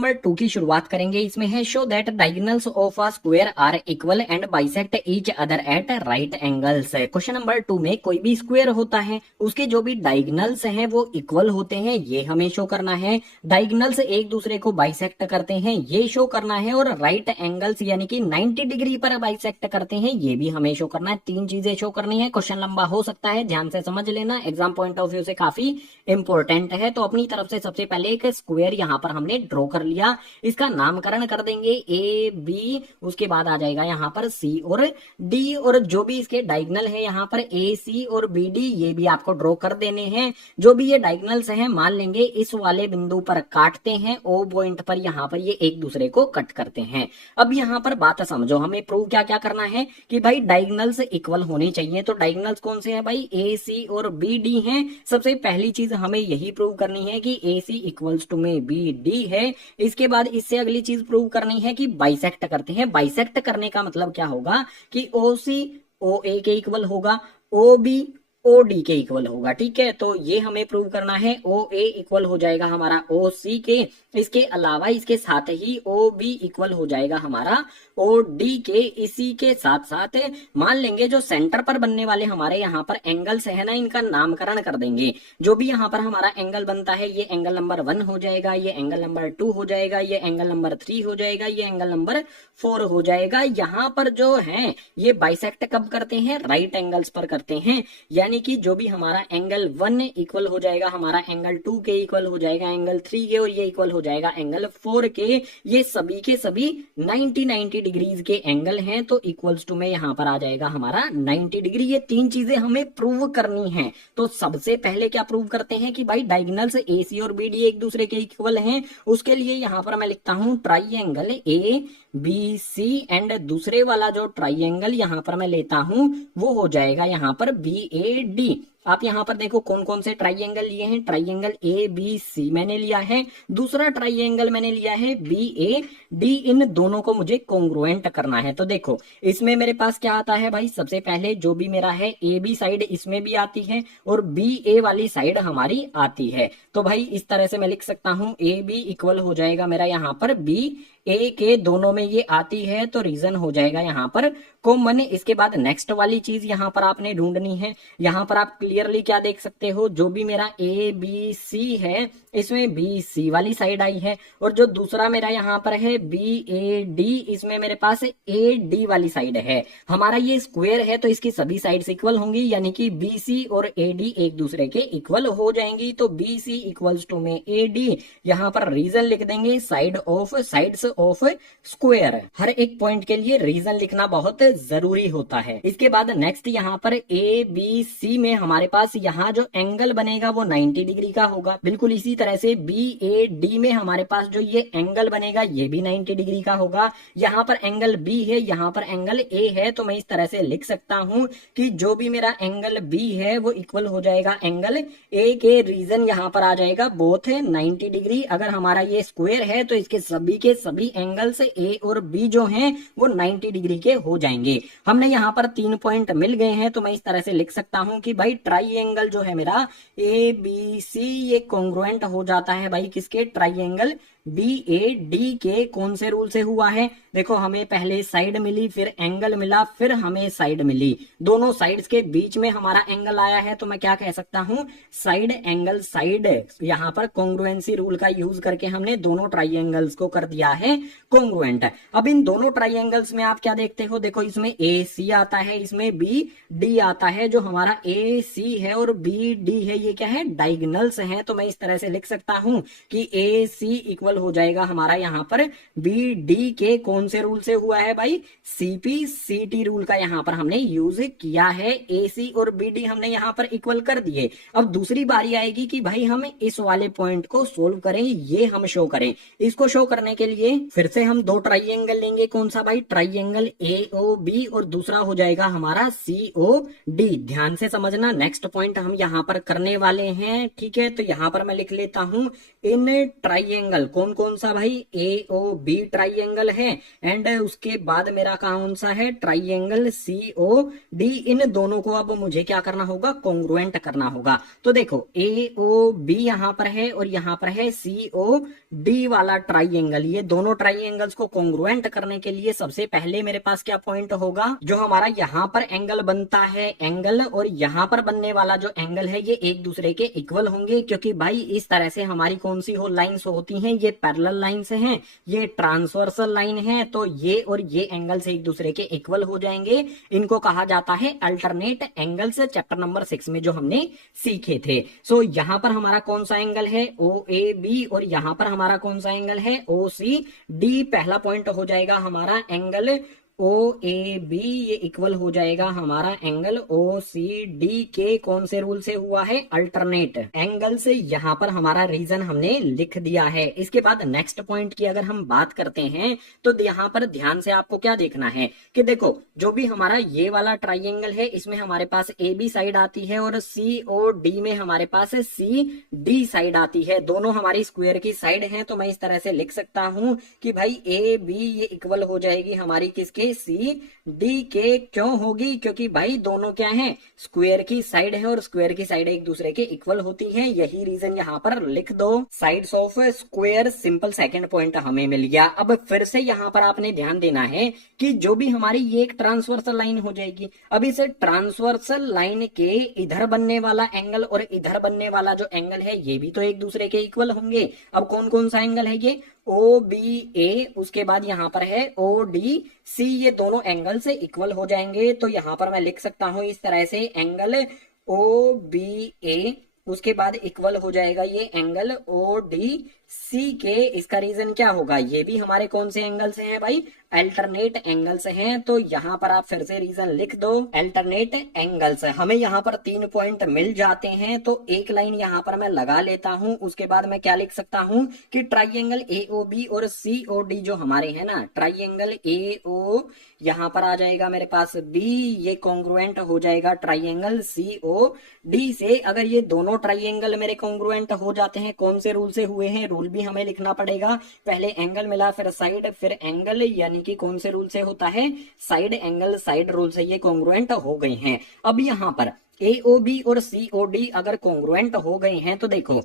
Number 2 की शुरुआत करेंगे। इसमें है show that diagonals of a square are equal and bisect each other at right angles. Question number 2 में कोई भी स्क्वायर होता है उसके जो भी डायगोनल्स हैं वो इक्वल होते हैं, ये हमें शो करना है। डायगोनल्स एक दूसरे को बाइसेक्ट करते हैं, ये शो करना है। और राइट एंगल्स यानी कि 90 डिग्री पर बाइसेक्ट करते हैं, ये भी हमें शो करना है। तीन चीजें शो करनी है। क्वेश्चन लंबा हो सकता है, ध्यान से समझ लेना, एग्जाम पॉइंट ऑफ व्यू से काफी इंपॉर्टेंट है। तो अपनी तरफ से सबसे पहले एक स्क्वायर यहां पर हमने ड्रॉ कर लिया, इसका नामकरण कर देंगे ए बी, उसके बाद आ जाएगा यहाँ पर सी और डी। और जो भी इसके डायगोनल है यहाँ पर ए सी और बी डी, ये भी आपको ड्रॉ कर देने हैं। जो भी ये डायगोनल्स हैं मान लेंगे इस वाले बिंदु पर काटते हैं, ओ पॉइंट पर यहाँ पर ये एक दूसरे को कट करते हैं। अब यहाँ पर बात समझो, हमें प्रूव क्या क्या करना है कि भाई डायगोनल्स इक्वल होने चाहिए। तो डायगोनल्स कौन से हैं भाई, ए सी और बी डी हैं। सबसे पहली चीज हमें यही प्रूव करनी है कि ए सी इक्वल्स टू में बी डी है। इसके बाद इससे अगली चीज प्रूव करनी है कि बाइसेक्ट करते हैं। बाइसेक्ट करने का मतलब क्या होगा कि ओ सी ओ ए के इक्वल होगा, ओ बी ओ डी के इक्वल होगा। ठीक है, तो ये हमें प्रूव करना है। ओ ए इक्वल हो जाएगा हमारा ओ सी के, इसके अलावा इसके साथ ही ओ बी इक्वल हो जाएगा हमारा ओ डी के। इसी के साथ साथ मान लेंगे जो सेंटर पर बनने वाले हमारे यहाँ पर एंगल्स है ना, इनका नामकरण कर देंगे। जो भी यहाँ पर हमारा एंगल बनता है, ये एंगल नंबर 1 हो जाएगा, ये एंगल नंबर 2 हो जाएगा, ये एंगल नंबर 3 हो जाएगा, ये एंगल नंबर 4 हो जाएगा। यहाँ पर जो है ये बाइसेक्ट कब करते हैं, राइट एंगल्स पर करते हैं। यानी कि जो भी हमारा एंगल 1 इक्वल हो जाएगा हमारा एंगल 2 के इक्वल हो जाएगा एंगल 3 के, और ये इक्वल हो जाएगा एंगल 4 के। ये सभी के सभी 90 डिग्रीज के एंगल हैं, तो इक्वल्स टू में यहाँ पर आ जाएगा हमारा 90 डिग्री। ये तीन चीजें हमें प्रूव करनी है। तो सबसे पहले क्या प्रूव करते हैं कि भाई डायगोनल्स ए सी और बी डी एक दूसरे के इक्वल हैं। उसके लिए यहाँ पर मैं लिखता हूं triangle A B C, and दूसरे वाला जो ट्राइएंगल यहाँ पर मैं लेता हूं वो हो जाएगा यहाँ पर बी ए डी। आप यहाँ पर देखो कौन कौन से ट्राइएंगल लिए हैं, ट्राइएंगल ए बी सी मैंने लिया है, दूसरा ट्राइएंगल मैंने लिया है बी ए डी। इन दोनों को मुझे कॉन्ग्रुएंट करना है। तो देखो इसमें मेरे पास क्या आता है भाई, सबसे पहले जो भी मेरा है ए बी साइड इसमें भी आती है और बी ए वाली साइड हमारी आती है। तो भाई इस तरह से मैं लिख सकता हूं ए बी इक्वल हो जाएगा मेरा यहाँ पर बी ए के, दोनों में ये आती है तो रीजन हो जाएगा यहाँ पर कॉमन। इसके बाद नेक्स्ट वाली चीज यहाँ पर आपने ढूंढनी है। यहाँ पर आप क्लियरली क्या देख सकते हो, जो भी मेरा ए बी सी है इसमें बी सी वाली साइड आई है, और जो दूसरा मेरा यहाँ पर है बी ए डी, इसमें मेरे पास ए डी वाली साइड है। हमारा ये स्क्वायर है तो इसकी सभी साइड्स इक्वल होंगी, यानी कि बी सी और ए डी एक दूसरे के इक्वल हो जाएंगी। तो बी सी इक्वल्स टू में ए डी, यहाँ पर रीजन लिख देंगे साइड्स ऑफ स्क्वायर। हर एक पॉइंट के लिए रीजन लिखना बहुत जरूरी होता है। इसके बाद नेक्स्ट यहाँ पर ए बी सी में हमारे पास यहाँ जो एंगल बनेगा वो 90 डिग्री का होगा। बिल्कुल इसी तरह से बी ए डी में हमारे पास जो ये एंगल बनेगा ये भी 90 डिग्री का होगा। यहाँ पर एंगल बी है, यहाँ पर एंगल ए है, तो मैं इस तरह से लिख सकता हूं कि जो भी मेरा एंगल बी है वो इक्वल हो जाएगा एंगल ए के। रीजन यहाँ पर आ जाएगा बोथ 90 डिग्री। अगर हमारा ये स्क्वायर है तो इसके सभी के सभी एंगल्स ए और बी जो हैं वो 90 डिग्री के हो जाएंगे। हमने यहाँ पर 3 पॉइंट मिल गए हैं, तो मैं इस तरह से लिख सकता हूं कि भाई ट्राइएंगल जो है मेरा ए बी सी ये कॉन्ग्रुएंट हो जाता है भाई किसके, ट्राइएंगल बी ए डी के। कौन से रूल से हुआ है, देखो हमें पहले साइड मिली, फिर एंगल मिला, फिर हमें साइड मिली, दोनों साइड्स के बीच में हमारा एंगल आया है। तो मैं क्या कह सकता हूं, साइड एंगल साइड। यहाँ पर कॉन्ग्रुएंसी रूल का यूज करके हमने दोनों ट्राइएंगल्स को कर दिया है कॉन्ग्रुएंट। अब इन दोनों ट्राइएंगल्स में आप क्या देखते हो, देखो इसमें ए सी आता है, इसमें बी डी आता है। जो हमारा ए सी है और बी डी है ये क्या है, डायगोनल्स हैं। तो मैं इस तरह से लिख सकता हूं कि ए सी इक्वल हो जाएगा हमारा यहाँ पर बी डी के। कौन से रूल से हुआ है भाई, सीपी सीटी रूल का यहाँ पर हमने यूज किया है। ए सी और बी डी हमने यहाँ पर इक्वल कर दिए। अब दूसरी बारी आएगी कि भाई हम इस वाले पॉइंट को सोल्व करें, ये हम शो करें। इसको शो करने के लिए फिर से हम दो ट्राइएंगल लेंगे। कौन सा भाई, ट्राइएंगल ए ओ बी, और दूसरा हो जाएगा हमारा सी ओ डी। ध्यान से समझना, नेक्स्ट पॉइंट हम यहाँ पर करने वाले हैं। ठीक है, तो यहाँ पर मैं लिख लेता हूं इन ट्राइएंगल कौन कौन सा भाई, ए ओ बी ट्राइंगल है, एंड उसके बाद मेरा कौन सा है, ट्राइंगल सी ओ डी। इन दोनों को अब मुझे क्या करना होगा, कॉन्ग्रुएंट करना होगा। तो देखो ए ओ बी यहाँ पर है और यहाँ पर है सी ओ डी वाला ट्राइंगल। ये दोनों ट्राइंगल्स को कॉन्ग्रुएंट करने के लिए सबसे पहले मेरे पास क्या पॉइंट होगा, जो हमारा यहाँ पर एंगल बनता है एंगल, और यहाँ पर बनने वाला जो एंगल है ये एक दूसरे के इक्वल होंगे, क्योंकि भाई इस तरह से हमारी कौन सी हो लाइंस होती हैं, ये पैरेलल लाइंस हैं, ये ट्रांसवर्सल लाइन है। तो ये और ये एंगल्स एक दूसरे के इक्वल हो जाएंगे। इनको कहा जाता है अल्टरनेट एंगल्स, चैप्टर नंबर 6 में जो हमने सीखे थे। सो यहाँ पर हमारा कौन सा एंगल है, ओ ए बी, और यहाँ पर हमारा कौन सा एंगल है, ओ सी डी। पहला पॉइंट हो जाएगा हमारा एंगल ओ ए बी, ये इक्वल हो जाएगा हमारा एंगल ओ सी डी के कौन से रूल से हुआ है, अल्टरनेट एंगल से। यहाँ पर हमारा रीजन हमने लिख दिया है। इसके बाद नेक्स्ट पॉइंट की अगर हम बात करते हैं तो यहाँ पर ध्यान से आपको क्या देखना है कि देखो जो भी हमारा ये वाला ट्राइंगल है इसमें हमारे पास ए बी साइड आती है और सी ओ डी में हमारे पास सी डी साइड आती है। दोनों हमारी स्क्वायर की साइड है, तो मैं इस तरह से लिख सकता हूं कि भाई ए बी ये इक्वल हो जाएगी हमारी किसके, सी डी के। क्यों होगी, क्योंकि भाई दोनों क्या हैं, स्क्वायर की साइड है और स्क्वायर की साइड एक दूसरे के इक्वल होती हैं। यही रीजन यहाँ पर लिख दो, sides of square. Simple second point हमें मिल गया। अब फिर से यहाँ पर आपने ध्यान देना है कि जो भी हमारी ये एक ट्रांसवर्सल लाइन हो जाएगी, अब इस ट्रांसवर्सल लाइन के इधर बनने वाला एंगल और इधर बनने वाला जो एंगल है ये भी तो एक दूसरे के इक्वल होंगे। अब कौन कौन सा एंगल है ये, ओ बी ए, उसके बाद यहाँ पर है ओ डी सी, ये दोनों एंगल से इक्वल हो जाएंगे। तो यहाँ पर मैं लिख सकता हूं इस तरह से, एंगल ओ बी ए, उसके बाद इक्वल हो जाएगा ये एंगल ओ डी सी के। इसका रीजन क्या होगा, ये भी हमारे कौन से एंगल्स हैं भाई, अल्टरनेट एंगल्स हैं। तो यहाँ पर आप फिर से रीजन लिख दो, अल्टरनेट एंगल्स। हमें यहाँ पर 3 पॉइंट मिल जाते हैं, तो एक लाइन यहाँ पर मैं लगा लेता हूं। उसके बाद मैं क्या लिख सकता हूं कि ट्राइंगल ए ओ बी और सी ओ डी जो हमारे हैं ना, ट्राइंगल ए ओ यहाँ पर आ जाएगा मेरे पास बी, ये कॉन्ग्रुएंट हो जाएगा ट्राइंगल सी ओ डी से। अगर ये दोनों ट्राइंगल मेरे कॉन्ग्रुएंट हो जाते हैं, कौन से रूल से हुए हैं, रूल भी हमें लिखना पड़ेगा। पहले एंगल मिला, फिर साइड, फिर एंगल, यानी कि कौन से रूल से होता है, साइड एंगल साइड रूल से ये कॉन्ग्रुएंट हो गए हैं। अब यहाँ पर ए ओ बी और सी ओ डी अगर कॉन्ग्रुएंट हो गए हैं तो देखो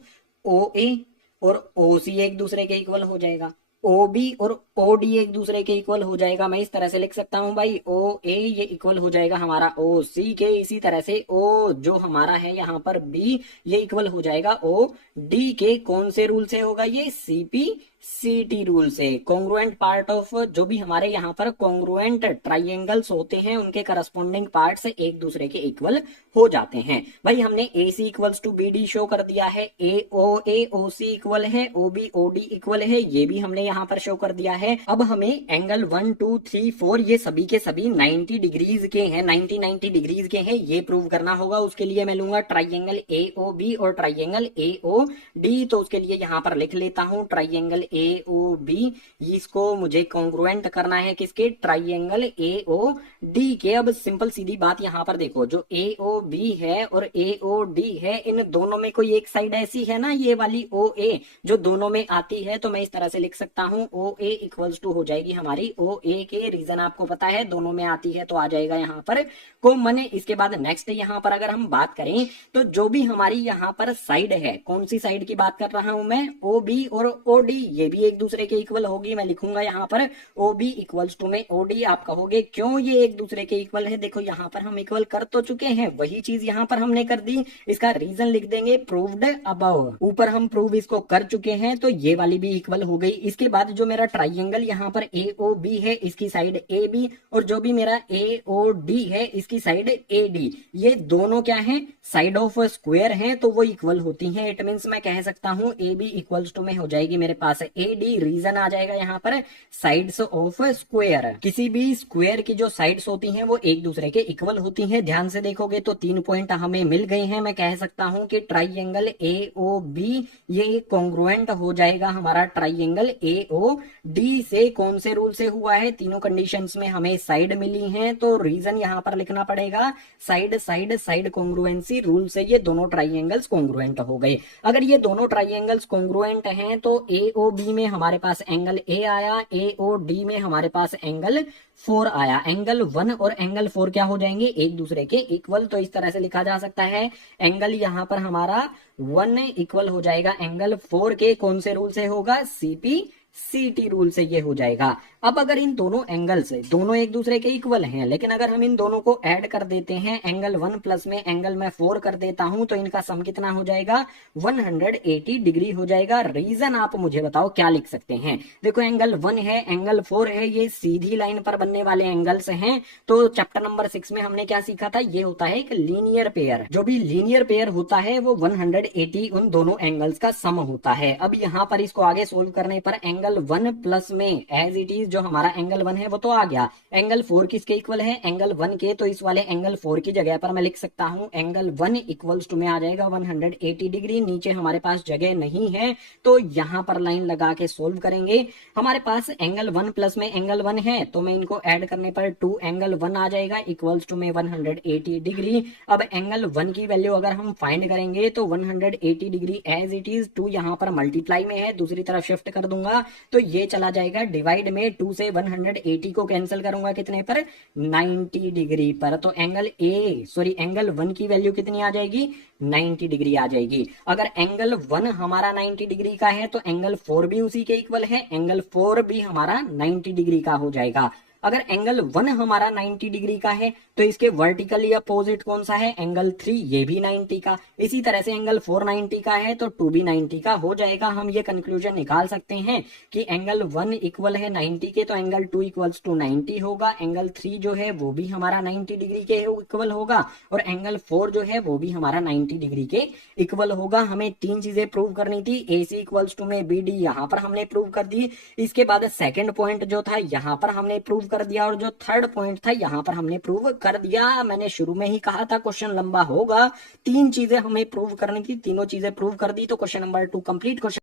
ओ ए और ओ सी एक दूसरे के इक्वल हो जाएगा, ओ बी और ओ डी एक दूसरे के इक्वल हो जाएगा। मैं इस तरह से लिख सकता हूं भाई, ओ ए ये इक्वल हो जाएगा हमारा ओ सी के। इसी तरह से ओ जो हमारा है यहाँ पर बी, ये इक्वल हो जाएगा ओ डी के। कौन से रूल से होगा ये, सीपी सी टी रूल से। कॉन्ग्रुएंट पार्ट ऑफ जो भी हमारे यहाँ पर कॉन्ग्रुएंट ट्राइंगल्स होते हैं उनके करस्पॉन्डिंग पार्ट से एक दूसरे के इक्वल हो जाते हैं। भाई हमने A C equals to B D show कर दिया है, ए ओ सी इक्वल है, O B O D equal है, ये भी हमने यहाँ पर शो कर दिया है। अब हमें एंगल 1 2 3 4 ये सभी के सभी 90 डिग्रीज के हैं, 90 डिग्रीज के हैं, ये प्रूव करना होगा। उसके लिए मैं लूंगा ट्राइंगल ए ओ बी और ट्राइंगल ए ओ डी। तो उसके लिए यहाँ पर लिख लेता हूँ ट्राइंगल ए ओ बी, इसको मुझे कॉन्ग्रुएंट करना है किसके, ट्राइंगल ए ओ डी के। अब सिंपल सीधी बात यहाँ पर देखो, जो ए ओ बी है और ए ओ डी है, इन दोनों में कोई एक साइड ऐसी है ना, ये वाली ओ ए जो दोनों में आती है। तो मैं इस तरह से लिख सकता हूँ ओ ए इक्वल्स टू हो जाएगी हमारी ओ ए के। रीजन आपको पता है, दोनों में आती है तो आ जाएगा यहाँ पर कॉमन। इसके बाद नेक्स्ट यहाँ पर अगर हम बात करें तो जो भी हमारी यहाँ पर साइड है, कौन सी साइड की बात कर रहा हूं मैं, ओ बी और ओ डी, ये भी एक दूसरे के इक्वल होगी। मैं लिखूंगा यहाँ पर ओ बी इक्वल्स टू में ओ डी। आप कहोगे क्यों ये एक दूसरे के इक्वल है, देखो यहाँ पर हम इक्वल कर तो चुके हैं, वही चीज यहाँ पर हमने कर दी। इसका रीजन लिख देंगे प्रूव्ड अबव, ऊपर हम प्रूव इसको कर चुके हैं, तो ये वाली भी इक्वल हो गई। इसके बाद जो मेरा ट्राइंगल यहाँ पर ए ओ बी है, इसकी साइड ए बी, और जो भी मेरा ए ओ डी है इसकी साइड ए डी, ये दोनों क्या है, साइड ऑफ स्क्वायर हैं, तो वो इक्वल होती हैं। इट मींस मैं कह सकता हूं ए बी इक्वल्स टू में हो जाएगी मेरे पास ए डी। रीजन आ जाएगा यहाँ पर साइड्स ऑफ स्क्वायर। किसी भी स्क्वायर की जो साइड्स होती हैं वो एक दूसरे के इक्वल होती हैं। ध्यान से देखोगे तो 3 पॉइंट हमें मिल गए हैं। मैं कह सकता हूं कि ट्राइंगल ए ओ बी ये कॉन्ग्रुएंट हो जाएगा हमारा ट्राइंगल ए ओ डी से। कौन से रूल से हुआ है, तीनों कंडीशंस में हमें साइड मिली हैं, तो रीजन यहाँ पर लिखना पड़ेगा side side side congruency rule से ये दोनों ट्राइंगल्स कॉन्ग्रुएंट हो गए। अगर ये दोनों ट्राइंगल्स कॉन्ग्रुएंट हैं तो ए ओ बी में हमारे पास एंगल ए आया, ए ओ डी में हमारे पास एंगल 4 आया। एंगल 1 और एंगल 4 क्या हो जाएंगे, एक दूसरे के इक्वल। तो इस तरह से लिखा जा सकता है, एंगल यहाँ पर हमारा 1 इक्वल हो जाएगा एंगल 4 के कौन से रूल से होगा, सीपी सीटी रूल से ये हो जाएगा। अब अगर इन दोनों एंगल से दोनों एक दूसरे के इक्वल हैं, लेकिन अगर हम इन दोनों को ऐड कर देते हैं, एंगल 1 प्लस में एंगल मैं 4 कर देता हूं, तो इनका सम कितना हो जाएगा, 180 डिग्री हो जाएगा। रीजन आप मुझे बताओ क्या लिख सकते हैं। देखो एंगल 1 है, एंगल 4 है, ये सीधी लाइन पर बनने वाले एंगल्स हैं। तो चैप्टर नंबर 6 में हमने क्या सीखा था, ये होता है एक लीनियर पेयर। जो भी लीनियर पेयर होता है वो 180 उन दोनों एंगल्स का सम होता है। अब यहाँ पर इसको आगे सोल्व करने पर एंगल 1 प्लस में एज इट इज जो हमारा एंगल 1 है वो तो आ गया, एंगल 4 किसके इक्वल है, एंगल 1 के। तो इस वाले एंगल 4 की जगह पर मैं लिख सकता हूं एंगल 1 इक्वल्स टू में आ जाएगा 180 डिग्री। नीचे हमारे पास जगह नहीं है तो यहां पर लाइन लगा के सोल्व करेंगे। हमारे पास एंगल 1 प्लस में एंगल 1 है तो मैं इनको ऐड करने पर 2 एंगल 1 आ जाएगा इक्वल्स टू में 180 डिग्री। अब एंगल 1 की वैल्यू अगर हम फाइंड करेंगे तो 180 डिग्री एज इट इज, 2 यहां पर मल्टीप्लाई में है, दूसरी तरफ शिफ्ट कर दूंगा तो ये चला जाएगा डिवाइड में। 2 से 180 को कैंसिल करूंगा कितने पर, 90 डिग्री पर। तो एंगल 1 की वैल्यू कितनी आ जाएगी, 90 डिग्री आ जाएगी। अगर एंगल 1 हमारा 90 डिग्री का है तो एंगल 4 भी उसी के इक्वल है, एंगल 4 भी हमारा 90 डिग्री का हो जाएगा। अगर एंगल 1 हमारा 90 डिग्री का है तो इसके वर्टिकली अपोजिट कौन सा है, एंगल 3, ये भी 90 का। इसी तरह से एंगल 4 90 का है तो 2 भी 90 का हो जाएगा। हम ये कंक्लूजन निकाल सकते हैं कि एंगल 1 इक्वल है 90 के तो एंगल 2 इक्वल्स टू 90 होगा, एंगल 3 जो है वो भी हमारा 90 डिग्री के इक्वल होगा और एंगल 4 जो है वो भी हमारा 90 डिग्री के इक्वल होगा। हमें 3 चीजें प्रूव करनी थी, AC इक्वल्स टू में BD यहाँ पर हमने प्रूव कर दी। इसके बाद सेकेंड पॉइंट जो था यहाँ पर हमने प्रूव कर दिया और जो थर्ड पॉइंट था यहाँ पर हमने प्रूव कर दिया। मैंने शुरू में ही कहा था क्वेश्चन लंबा होगा, 3 चीजें हमें प्रूव करनी थी, तीनों चीजें प्रूव कर दी तो क्वेश्चन नंबर 2 कंप्लीट। क्वेश्चन